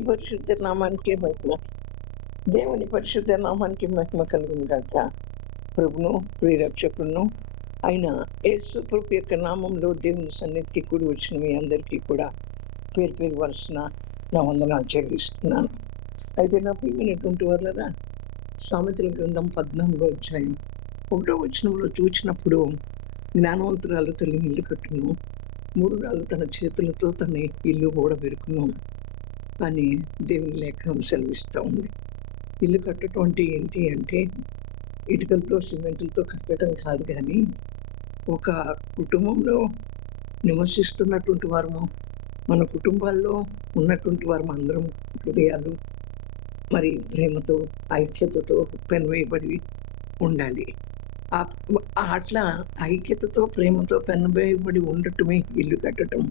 దేవుని పరిశుద్ధ నామానికి మహిమ. దేవుని పరిశుద్ధ నామానికి మహిమ కలుగును గాక. ప్రభును ప్రియరక్షకులను ఆయన యేసు ప్రభు యొక్క నామంలో దేవుని సన్నిధికి కూడి వచ్చిన మీ అందరికీ కూడా పేరు పేరు వలసిన నా వందనాలు చెల్లిస్తున్నాను. అయితే నా ప్రియమైనటువంటి వాళ్ళరా, సామెతల గ్రంథం 14వ అధ్యాయం 1వ వచనంలో చూసినప్పుడు, జ్ఞానవంతురాలు తల్లి ఇల్లు కట్టును, మూఢురాలు తన చేతులతో తన ఇల్లు ఓడబెరుకును అని దేవుని లేఖనం సెలవిస్తూ ఉంది. ఇల్లు కట్టడం అంటే ఏంటి అంటే, ఇటుకలతో సిమెంట్లతో కట్టడం కాదు, కానీ ఒక కుటుంబంలో నివసిస్తున్నటువంటి వారము, మన కుటుంబాల్లో ఉన్నటువంటి వారు అందరం హృదయాలు మరి ప్రేమతో ఐక్యతతో పెనవేయబడి ఉండాలి. అట్లా ఐక్యతతో ప్రేమతో పెనవేయబడి ఉండటమే ఇల్లు కట్టడం.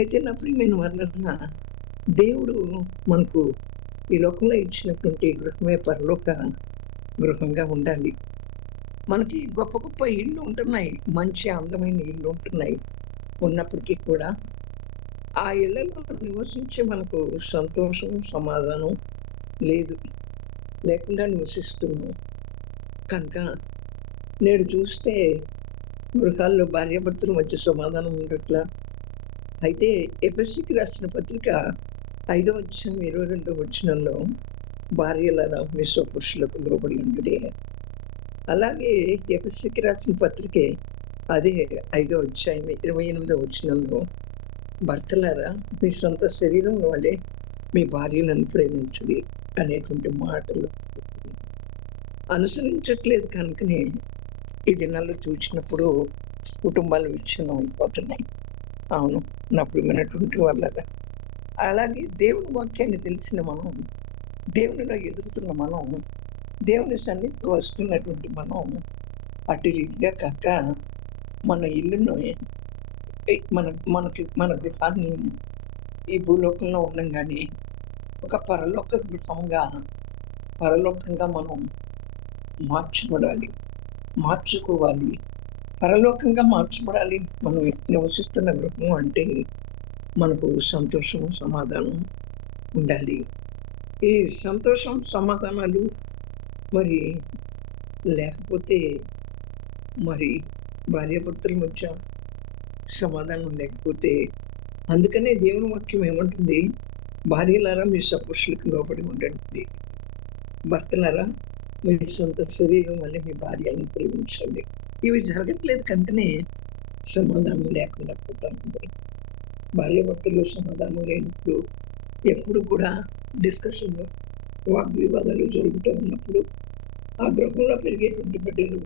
అయితే నా ప్రియమైన వాళ్ళ, దేవుడు మనకు ఈ లోకంలో ఇచ్చినటువంటి గృహమే పరలోక గృహంగా ఉండాలి. మనకి గొప్ప గొప్ప ఇళ్ళు ఉంటున్నాయి, మంచి అందమైన ఇళ్ళు ఉంటున్నాయి. ఉన్నప్పటికీ కూడా ఆ ఇళ్లలో నివసించే మనకు సంతోషం సమాధానం లేకుండా నివసిస్తున్నాం. కనుక నేడు చూస్తే గృహాల్లో భార్యాభర్తల మధ్య సమాధానం ఉండట్లా. అయితే ఎఫెసీకి రాసిన పత్రిక 5వ అధ్యాయం 22వ వచనంలో, భార్యలారా మీ స్వపురుషులకు లోబడి ఉండుడి. అలాగే ఎఫెసీకి రాసిన పత్రికే అదే 5వ అధ్యాయం 28వ వచనంలో, భర్తలారా మీ సొంత శరీరం వలె మీ భార్యలను ప్రేమించుడి అనేటువంటి మాటలు అనుసరించట్లేదు. కనుకనే ఈ దినాల్లో చూసినప్పుడు కుటుంబాలు విచ్ఛిన్నం అయిపోతున్నాయి. అవును నా ప్రియమైనటువంటి వాళ్ళగా. అలాగే దేవుని వాక్యాన్ని తెలిసిన మనం, దేవునిలో ఎదుగుతున్న మనం, దేవుని సన్నిధికి వస్తున్నటువంటి మనం అటు రీతిగా కాక మన ఇల్లును మన గృహాన్ని ఈ భూలోకంలో ఉండంగానే ఒక పరలోకంగా మనం మార్చుకోవాలి. పరలోకంగా మార్చబడాలి. మనం నివసిస్తున్న గృహం అంటే మనకు సంతోషము సమాధానం ఉండాలి. ఈ సంతోషం సమాధానాలు మరి లేకపోతే, మరి భార్యాభర్తల మధ్య సమాధానం లేకపోతే, అందుకనే దేవుని వాక్యం ఏమంటుంది, భార్యలారా మీ స్వపురుషులకు లోబడి ఉండండి, భర్తలారా మీ సొంత శరీరం వల్ల మీ భార్యలను ప్రేమించండి. ఇవి జరగట్లేదు కనుకనే సమాధానం లేకుండా పోతా ఉంది. భార్యాభర్తలు సమాధానం లేనప్పుడు, ఎప్పుడు కూడా డిస్కషన్లు వాగ్వివాదాలు జరుగుతూ ఉన్నప్పుడు, ఆ గృహంలో పెరిగేటువంటి బిడ్డలు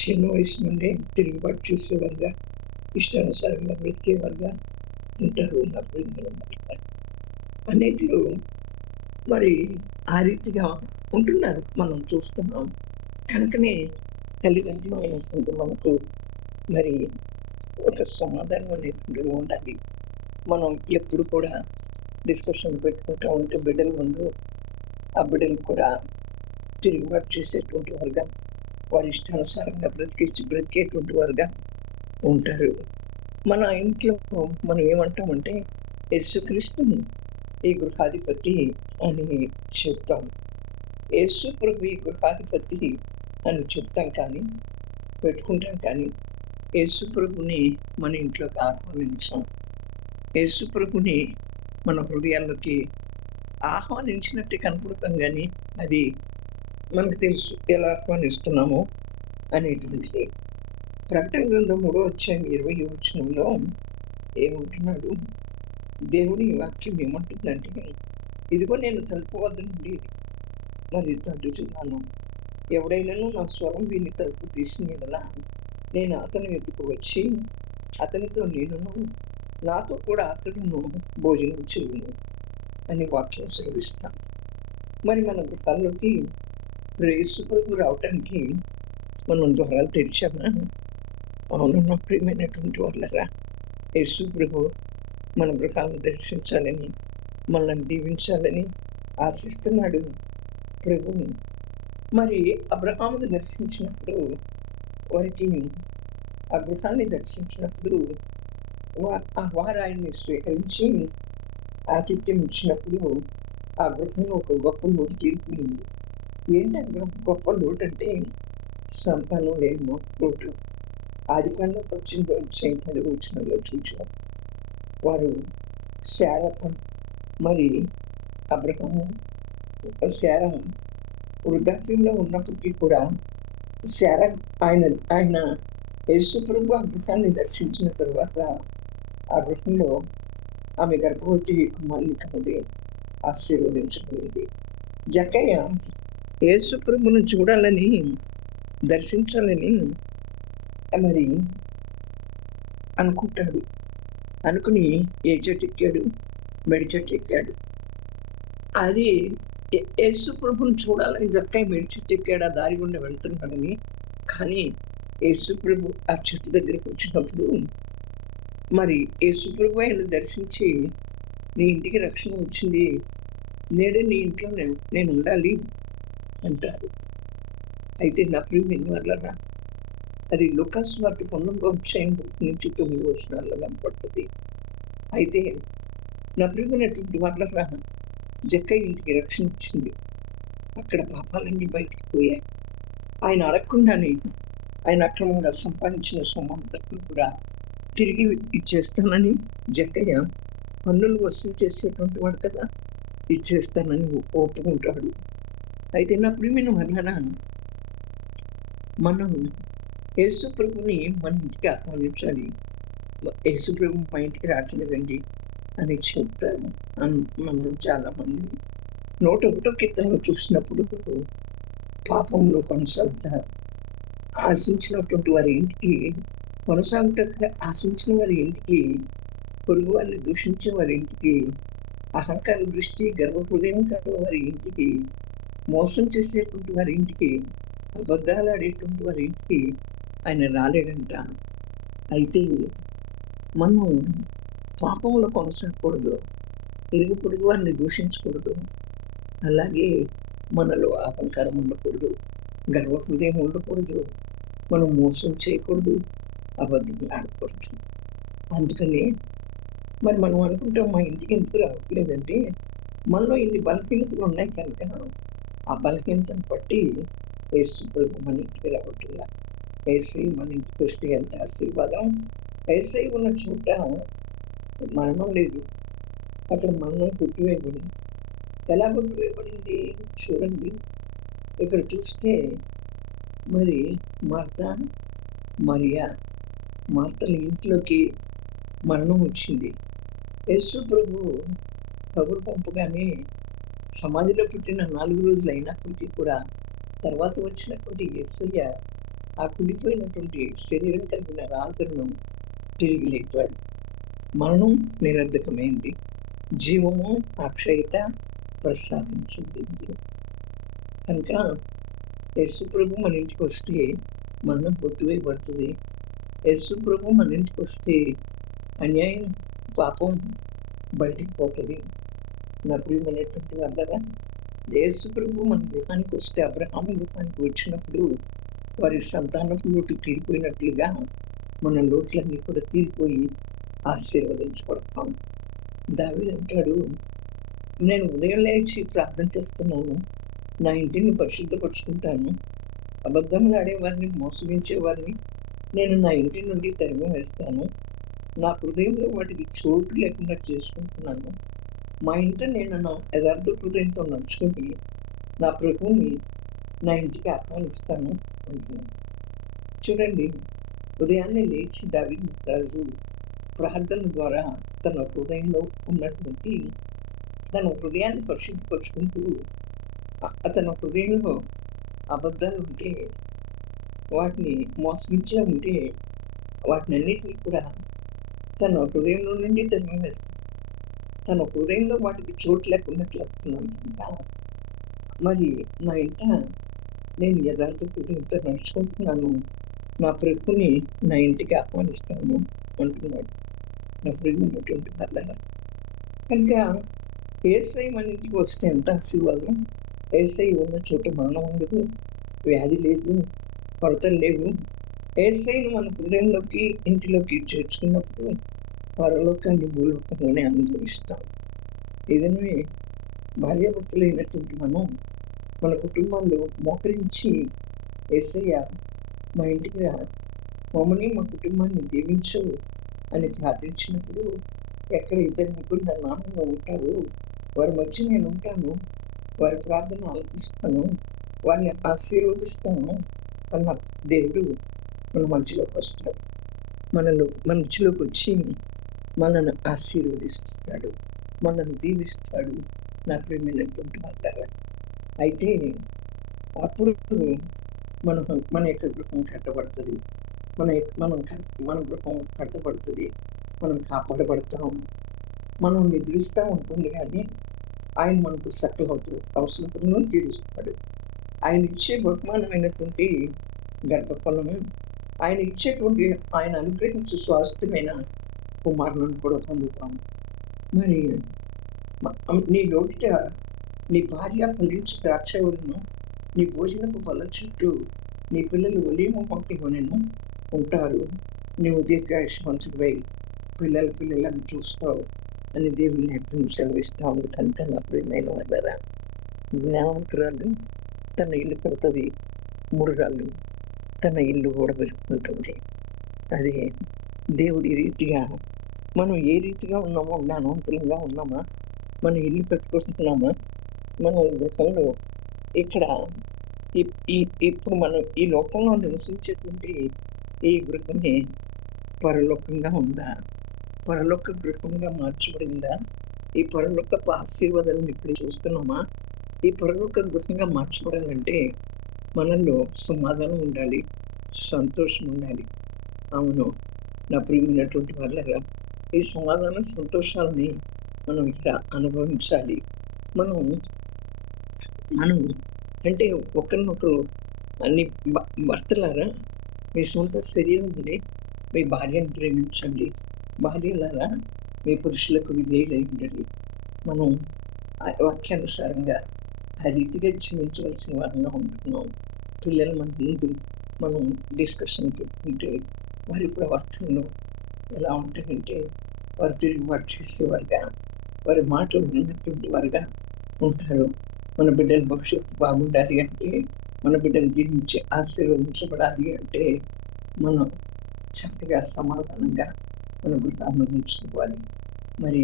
చిన్న వయసు నుండే తిరుగుబాటు చేసేవారుగా, ఇష్టానుసారంగా బ్రతికేవారుగా ఉంటారు. అనేటిలో మరి ఆ రీతిగా ఉంటున్నారు, మనం చూస్తున్నాం. కనుకనే తల్లిదండ్రులు అయినటువంటి మనకు మరి ఒక సమాధానం అనేటువంటి ఉండాలి. మనం ఎప్పుడు కూడా డిస్కషన్ పెట్టుకుంటూ ఉంటే బిడ్డల ముందు ఆ బిడ్డలు కూడా తిరుగుబాటు చేసేటువంటి వారుగా, వారి ఇష్టానుసారంగా బ్రతికేటువంటి వారుగా ఉంటారు. మన ఇంట్లో మనం ఏమంటామంటే, యేసుక్రీస్తుని ఈ గృహాధిపతి అని చెప్తాం. యేసు ప్రభు ఈ గృహాధిపతి అని చెప్తాం, కానీ పెట్టుకుంటాం, కానీ యేసు ప్రభుని మన ఇంట్లోకి ఆహ్వానించాం. యేసు ప్రభుని మన హృదయాల్లోకి ఆహ్వానించినట్టే కనపడతాం, కానీ అది మనకు తెలుసు ఎలా ఆహ్వానిస్తున్నామో అనేటువంటిది. ప్రకటన గ్రంథం 3వ అధ్యాయం 20వ వచనంలో ఏమంటున్నాడు, దేవుని వాక్యం ఏమంటుందంటే, ఇదిగో నేను తలుపు వద్ద నుండి మరి తట్టుచున్నాను, ఎవడైనాను నా స్వరం విని తలుపు తీసిన యెడల నేను అతని ఎదుకు వచ్చి అతనితో నేనును, నాతో కూడా అతడును భోజనం చేయును అని వాక్యం సెలవిస్తాను. మరి మన గృహాల్లోకి యేసు ప్రభు రావటానికి మనం ద్వారాలు తెరిచామా? అవును నా ప్రియమైనటువంటి వాళ్ళరా, యేసు ప్రభు మన గృహాలను దర్శించాలని, మనల్ని దీవించాలని ఆశిస్తున్నాడు ప్రభుని. మరి అబ్రహామును దర్శించినప్పుడు, వారికి ఆ గృహాన్ని దర్శించినప్పుడు వారు ఆయన్ని స్వీకరించి ఆతిథ్యం ఇచ్చినప్పుడు ఆ గృహంలో ఒక గొప్ప లోటు తీరిపోయింది. ఏంటంటే గొప్ప లోటు అంటే సంతానం లేని లోటు. ఆదికాండం 10 చూచాం. వారు శారా మరి అబ్రహాము శారా వృద్ధాప్యంలో ఉన్నప్పటికీ కూడా శారా ఆయన ఆయన యేసు ప్రభు ఆ గృహాన్ని దర్శించిన తరువాత ఆ గృహంలో ఆమె గర్భవతి కుమారుని కన్నది, ఆశీర్వదించబడింది. జక్కయ్య యేసు ప్రభును చూడాలని దర్శించాలని మరి అనుకుంటాడు. అనుకుని ఏ చెట్టు ఎక్కాడు? మెడి చెట్టు ఎక్కాడు. అది యేసు ప్రభుని చూడాలని జక్కయ్య మెడి చెట్టు ఎక్కాడు, ఆ దారి గుండా వెళ్తున్నాడని. కానీ యేసు ప్రభు ఆ చెట్టు దగ్గరికి వచ్చినప్పుడు మరి యేసు ప్రభు ఆయన దర్శించి, నీ ఇంటికి రక్షణ వచ్చింది, నేడే నీ ఇంట్లో నేను ఉండాలి అంటారు. అయితే నా ప్రియమైన వాళ్ళరా, అది లూకా సువార్త 19:1-9 కనపడుతుంది. అయితే నా ప్రియమైనటువంటి వాళ్ళరా, జక్కయ్య ఇంటికి రక్షణ వచ్చింది. అక్కడ పాపాలన్నీ బయటికి పోయాయి. ఆయన అడగకుండానే ఆయన అక్రమంగా సంపాదించిన సొమ్మంతా కూడా తిరిగి ఇచ్చేస్తానని జక్కయ్య పన్నులు వసూలు చేసేటువంటి వాడు కదా, ఇచ్చేస్తానని ఒప్పుకుంటాడు. అయితే నా ప్రియమైన వాళ్ళరా, మనం యేసు ప్రభుని మన ఇంటికి ఆహ్వానించాలి. యేసు ప్రభు మా ఇంటికి రావట్లేదండి అని చెప్తారు. మనం చాలా మంది 101 కీర్తనలో చూసినప్పుడు పాపంలో కొనసాగుతారు. ఆశించినటువంటి వారి ఇంటికి కొనసాగుటకు ఆశించిన వారి ఇంటికి, పొరుగు వారిని దూషించే వారి ఇంటికి, అహంకార దృష్టి గర్వ హృదయం కల వారి ఇంటికి, మోసం చేసేటువంటి వారి ఇంటికి, అబద్ధాలు ఆడేటువంటి వారి ఇంటికి ఆయన రాలేడంట. అయితే మనం పాపంలో కొనసాగకూడదు, ఇరుగు పొరుగు వారిని దూషించకూడదు, అలాగే మనలో అహంకారం ఉండకూడదు, గర్వ హృదయం ఉండకూడదు, మనం మోసం చేయకూడదు, అబద్ధం ఆడకూడదు. అందుకని మరి మనం అనుకుంటాం, మా ఇంటికి ఎందుకు రావట్లేదంటే మనలో ఇన్ని బలహీనతలు ఉన్నాయి కనుక ఆ బలహీనతను బట్టి యేసు ప్రభు మన ఇంటికి రావట్లేదు. యేసయ్య మన ఇంటికి వస్తే ఎంత ఆశీర్వాదం. యేసయ్య ఉన్న చోట మరణం లేదు, అక్కడ మరణం కొట్టివేయబడింది. ఎలా కొట్టివేయబడింది చూడండి. ఇక్కడ చూస్తే మరి మార్తా మరియా, మార్తల ఇంట్లోకి మరణం వచ్చింది. యేసు ప్రభు కబురు పంపగానే సమాధిలో పుట్టిన 4 రోజులు అయినప్పటికీ కూడా తర్వాత వచ్చినటువంటి యేసయ్య ఆ కుడిపోయినటువంటి శరీరం కలిగిన లాజరును తిరిగి లేపాడు. మరణం నిరర్ధకమైంది, జీవము అక్షయత ప్రసాదించబడింది. కనుక యేసు ప్రభు మన ఇంటికి వస్తే మరణం కొట్టివేయబడుతుంది. యేసు ప్రభు మన ఇంటికి వస్తే అన్యాయం పాపం బయటికి పోతుంది. నా ప్రియమైనటువంటి వాళ్ళరా, యేసు ప్రభు మన గృహానికి వస్తే అబ్రహాము గృహానికి వచ్చినప్పుడు వారి సంతానపు లోటు తీరిపోయినట్లుగా మన లోట్లన్నీ కూడా తీరిపోయి ఆశీర్వదించబడతాం. దావీదు అంటాడు, నేను ఉదయం లేచి ప్రార్థన చేస్తున్నాను, నా ఇంటిని పరిశుద్ధపరుచుకుంటాను, అబద్ధములు ఆడేవారిని మోసగించేవారిని నేను నా ఇంటి నుండి తరిమి వేస్తాను, నా హృదయంలో వాటికి చోటు లేకుండా చేసుకుంటున్నాను. మా ఇంట నేను నా యథార్థ హృదయంతో నడుచుకుని నా ప్రభువుని నా ఇంటికి ఆహ్వానిస్తాను అంటున్నాను. చూడండి, ఉదయాన్నే లేచి దావీదు రాజు ప్రార్థన ద్వారా తన హృదయంలో ఉన్నటువంటి తన హృదయాన్ని పరిశుద్ధపరుచుకుంటూ, తన హృదయంలో అబద్ధాలు ఉంటే, వాటిని మోసగించే ఉంటే వాటిని అన్నిటినీ కూడా తన హృదయంలో నుండి తరిమి వేస్తాను. తన హృదయంలో వాటికి చోటు లేకుండా చేస్తున్నాను కనుక మరి నా ఇంట నేను యథార్థ హృదయంతో నడుచుకుంటున్నాను, నా ప్రభుని నా ఇంటికి ఆహ్వానిస్తాను అంటున్నాడు. నా ప్రియమైనటువంటి వాళ్ళరా, కనుక యేసయ్య మన ఇంటికి వస్తే ఎంత ఆశీర్వాదం. యేసయ్య ఉన్న చోట మరణం ఉండదు, వ్యాధి లేదు, కొరతలు లేవు. యేసయ్యను మన హృదయంలోకి ఇంటిలోకి చేర్చుకున్నప్పుడు పరలోకాన్ని భూలోకంలోనే అనుభవిస్తాం. ఏదైనా భార్యాభర్తలైనటువంటి మనం మన కుటుంబాల్లో మోకరించి యేసయ్య మా ఇంటికి రా, మమ్మల్ని మా కుటుంబాన్ని దీవించు అని ప్రార్థించినప్పుడు, ఎక్కడ ఇద్దరు ముగ్గురు నా నామంలో ఉంటారు, వారి మధ్య నేను ఉంటాను, వారి ప్రార్థన ఆలకిస్తాను, వారిని ఆశీర్వదిస్తాను అన్న దేవుడు మన మధ్యలోకి వస్తాడు. మన మధ్యలోకి వచ్చి మనల్ని ఆశీర్వదిస్తాడు, మనల్ని దీవిస్తాడు. నా ప్రియమైనటువంటి మాట్లాడాలి. అయితే అప్పుడు మన మన యొక్క గృహం కట్టబడుతుంది, మన గృహం కట్టబడుతుంది, మనం కాపాడబడతాం, మనం నిద్రిస్తూ ఉంటుంది. కానీ ఆయన మనకు సకల అవసరతలను తీరుస్తాడు. ఆయన ఇచ్చే బహుమానమైనటువంటి గర్భఫలము, ఆయన ఇచ్చేటువంటి ఆయన అనుగ్రహించే స్వాస్థ్యమైన కుమారులను కూడా పొందుతాం. మరి నీ లోకిట నీ భార్య ఫలించు ద్రాక్షవలను, నీ భోజనపు బల చుట్టూ నీ పిల్లలు ఒలీవ మొక్కలోనూ ఉంటారు, నీవు దీర్ఘాయుష్మంతుడివై పిల్లలను చూస్తావు అని దేవుని నేర్పం సెలవిస్తూ ఉంది. కనుక నా ప్రియమైన వాళ్ళరా, జ్ఞానవంతురాలు తన ఇల్లు కడుతుంది, మురుగాలు తన ఇల్లు ఓడబెట్టుకుంటుంది. అదే దేవుడి రీతిగా మనం ఏ రీతిగా ఉన్నామో, జ్ఞానవంతులంగా ఉన్నామా, మనం ఇల్లు కట్టుకుంటున్నామా, మన గృహంలో ఇక్కడ ఇప్పుడు మనం ఈ లోకంలో నివసించేటువంటి ఈ గృహమే పరలోకంగా ఉందా, పరలోక గృహంగా మార్చబడిందా, ఈ పరలోకపు ఆశీర్వాదాలను ఇప్పుడు చూస్తున్నామా? ఈ పరలోక గృహంగా మార్చబడాలంటే మనలో సమాధానం ఉండాలి, సంతోషం ఉండాలి. అవును నా ప్రియమైనటువంటి వాళ్ళగా, ఈ సమాధాన సంతోషాలని మనం ఇక్కడ అనుభవించాలి. మనం అంటే ఒకరినొకరు అన్ని భర్తలారా మీ సొంత శరీరం ఉండి మీ భార్యను ప్రేమించండి, భార్యలారా మీ పురుషులకు విధేయులై ఉండండి. మనం వాక్యానుసారంగా ఆ రీతిగా జీవించవలసిన వారంగా ఉంటున్నాం. పిల్లల ముందు మనం డిస్కషన్ పెట్టుకుంటే వారి ప్రవర్తనలు ఎలా ఉంటాయంటే, వారు తిరుగుబాటు చేసేవారుగా, వారి మాటలు విన్నటువంటి వారుగా ఉంటారు. మన బిడ్డల భవిష్యత్తు బాగుండాలి అంటే, మన బిడ్డలు జీవించి ఆశీర్వదించబడాలి అంటే, మనం చక్కగా సమాధానంగా మన గృహాన్ని ఉంచుకోవాలి. మరి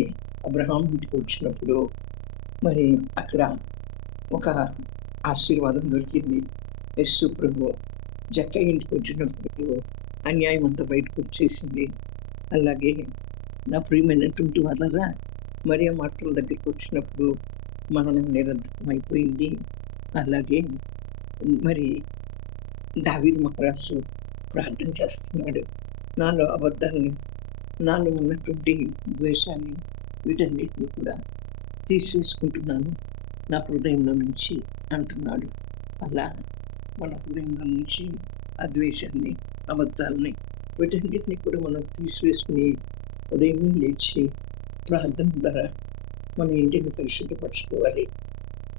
అబ్రహాం ఇంటికి వచ్చినప్పుడు మరి అక్కడ ఒక ఆశీర్వాదం దొరికింది. యేసు ప్రభు జక్కయ్య ఇంటికి వచ్చినప్పుడు అన్యాయం అంతా బయటకు వచ్చేసింది. అలాగే నా ప్రియమైనటువంటి వాళ్ళరా, మరియ మార్తల దగ్గరికి వచ్చినప్పుడు మరణం నిరంతరమైపోయింది. అలాగే మరి దావీదు మహారాజు ప్రార్థన చేస్తున్నాడు, నాలో అబద్ధాలని, నాలో ఉన్నటువంటి ద్వేషాన్ని, వీటన్నిటిని కూడా తీసేసుకుంటున్నాను నా హృదయంలో నుంచి అంటున్నాడు. అలా మన హృదయంలో నుంచి ఆ ద్వేషాన్ని, అబద్ధాలని, వీటన్నిటిని కూడా మనం తీసివేసుకుని ఉదయం లేచి ప్రార్థన ద్వారా మన ఇంటిని పరిశుద్ధపరచుకోవాలి.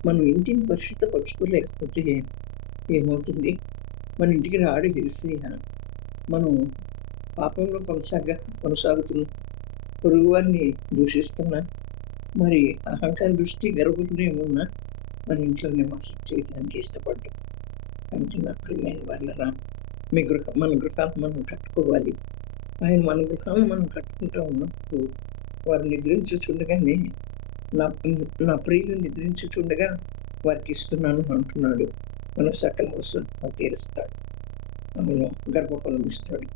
మనం ఇంటిని పరిశుద్ధపరచుకోలేకపోతే ఏమవుతుంది? మన ఇంటికి రాడు యేసయ్య. మనం పాపంలో కొనసాగుతున్న పొరుగు వారిని దూషిస్తున్నా, మరి అహంకార దృష్టి గర్వగుణం ఏమున్నా మన ఇంట్లో నివాసం చేయడానికి ఇష్టపడ్డాం. అంటే నా ప్రియమైన వాళ్ళరా, మన గృహాన్ని మనం కట్టుకోవాలి. ఆయన మన గృహాన్ని మనం కట్టుకుంటూ ఉన్నప్పుడు వారు నిద్రించుచుండగానే నా ప్రియులు నిద్రించుచుండగా వారికి ఇస్తున్నాను అంటున్నాడు. మన సకల అవసరం తీరుస్తాడు, ఆమెను గర్భఫలం ఇస్తాడు,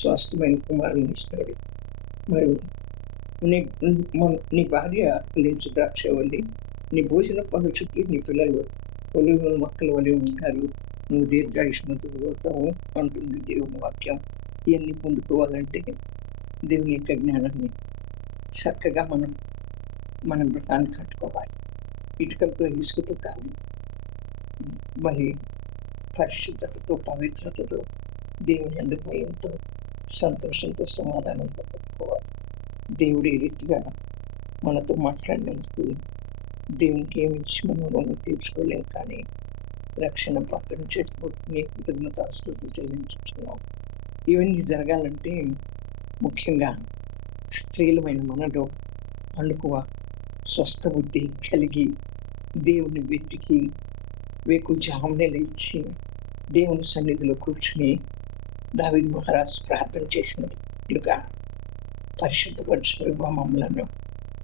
స్వాస్థ్యమైన కుమారుని ఇస్తాడు. మరి నీ భార్య ఫలించు ద్రాక్షవల్లి, నీ భోజన పనుల చుట్టూ నీ పిల్లలు ఒలివ మొక్కల వలె ఉంటారు, నువ్వు దీర్ఘాయుష్మంతుడు అవుతావు అంటుంది దేవుని వాక్యం. ఇవన్నీ పొందుకోవాలంటే దేవుని యొక్క జ్ఞానాన్ని చక్కగా మన గృహాన్ని కట్టుకోవాలి. ఇటుకలతో, ఇసుకతో కాదు, మరి పరిశుద్ధతతో, పవిత్రతతో, దేవుని యందు భయంతో, సంతోషంతో, సమాధానంతో కట్టుకోవాలి. దేవుడు ఈ రీతిగా మనతో మాట్లాడినందుకు దేవునికి ఏమిచ్చి మనం రుణం తీర్చుకోలేము. కానీ రక్షణ పాత్రను చేతిపట్టుకుని కృతజ్ఞతాస్తుతులు చెల్లించుతున్నాం. ఇవన్నీ జరగాలంటే ముఖ్యంగా స్త్రీలమైన మనలో అణుకువ, స్వస్థ బుద్ధి కలిగి దేవుని వెతికి వేకువజామునే లేచి దేవుని సన్నిధిలో కూర్చుని దావీదు మహారాజు ప్రార్థన చేసినట్లుగా పరిశుద్ధపరచు మమ్మలను,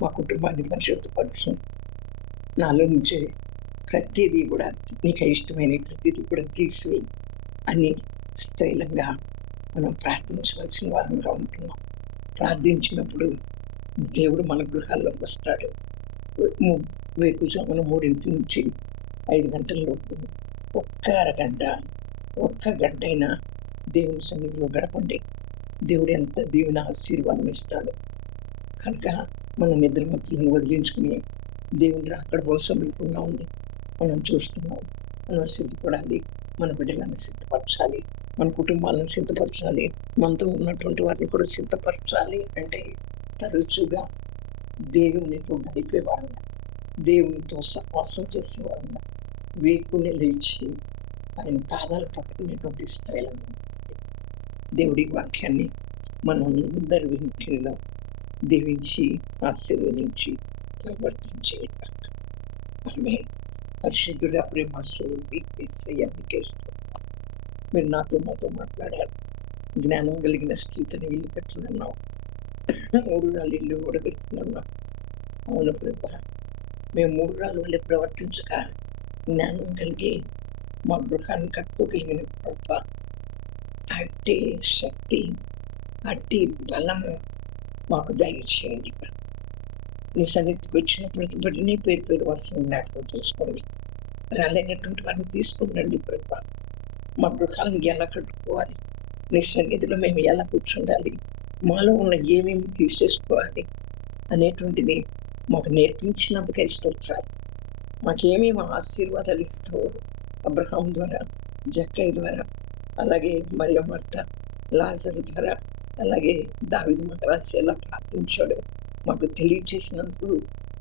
మా కుటుంబాన్ని పరిశుద్ధపరచు. నాలో నుంచి ప్రతిదీ కూడా నీకు ఇష్టమైన ప్రతిదీ కూడా తీసివేయి అని స్థైలంగా మనం ప్రార్థించవలసిన వారంగా ఉంటున్నాం. ప్రార్థించినప్పుడు దేవుడు మన గృహాల్లోకి వస్తాడు. వేకువజామున 3 నుంచి 5 గంటల లోపు ఒక్క గంట అయినా దేవుని సన్నిధిలో గడపండి. దేవుడు ఎంత దేవుని ఆశీర్వాదం ఇస్తాడు. కనుక మన నిద్రమత్తులను వదిలించుకుని దేవుని అక్కడ సమీపంగా ఉంది. మనం చూస్తున్నాం. మనం సిద్ధపడాలి. మన బిడ్డలను సిద్ధపరచాలి. మన కుటుంబాలను సిద్ధపరచాలి. మనతో ఉన్నటువంటి వారిని కూడా సిద్ధపరచాలి. అంటే తరచుగా దేవునితో గడిపేవారుగా, దేవునితో సహవాసం చేసేవారుగా, వేకుని లేచి ఆయన పాదాలు పట్టుకునేటువంటి స్థైలంగా దేవుడి వాక్యాన్ని మనందరి వెనుకలో దీవించి ఆశీర్వదించి ప్రవర్తించే ఆమె పరిశుద్ధుడ ప్రేమ స్వరూపి మీరు నాతో మాట్లాడారు. జ్ఞానం కలిగిన స్థితిని ఇల్లు పెట్టుకున్నావు. 3 రాళ్ళు ఇల్లు ఓడబెట్టుకున్నావు. అవును ప్రభా, మేము 3 రాళ్ళ వల్లే ప్రవర్తించక జ్ఞానం కలిగి మా గృహాన్ని కట్టుకోగలిగిన ప్రభా, అట్టి శక్తి, అట్టి బలము మాకు దయచేయండి. నీ సన్నిధికి వచ్చిన ప్రతి బిడ్డని పేరు వరుసని జ్ఞాపకం చేసుకోండి. రాలేనటువంటి వారిని తీసుకురండి ప్రభా. మా గృహాలను ఎలా కట్టుకోవాలి, నీ సన్నిధిలో మేము ఎలా కూర్చుండాలి, మాలో ఉన్న ఏమేమి తీసేసుకోవాలి అనేటువంటిది మాకు నేర్పించినందుకే స్తోత్రాలు. మాకేమేమి ఆశీర్వాదాలు ఇస్తావు అబ్రహాం ద్వారా, జక్కయ్య ద్వారా, అలాగే మరియ మార్త, లాజరు ద్వారా, అలాగే దావీదు మహారాజు ఎలా ప్రార్థించాడో మాకు తెలియజేసినందుకు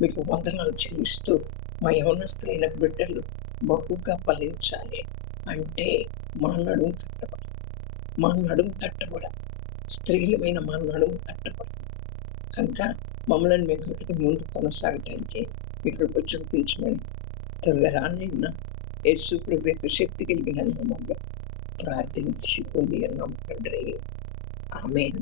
మీకు వందనాలు చెల్లిస్తూ మా యవనస్తులైన బిడ్డలు బహుగా ఫలించాలి అంటే మా నడుము కట్టబడ స్త్రీలమైన మా నడుము కట్టబడ. కనుక మమ్మల్ని మీ కట్టుకుని ముందు కొనసాగటానికి మీకు చూపించమని త్వరగా రానైనా యేసు ప్రభు యొక్క శక్తి కలిగిన నామములో ప్రార్థించి పొంది ఉన్నాం తండ్రి. ఆమేన్.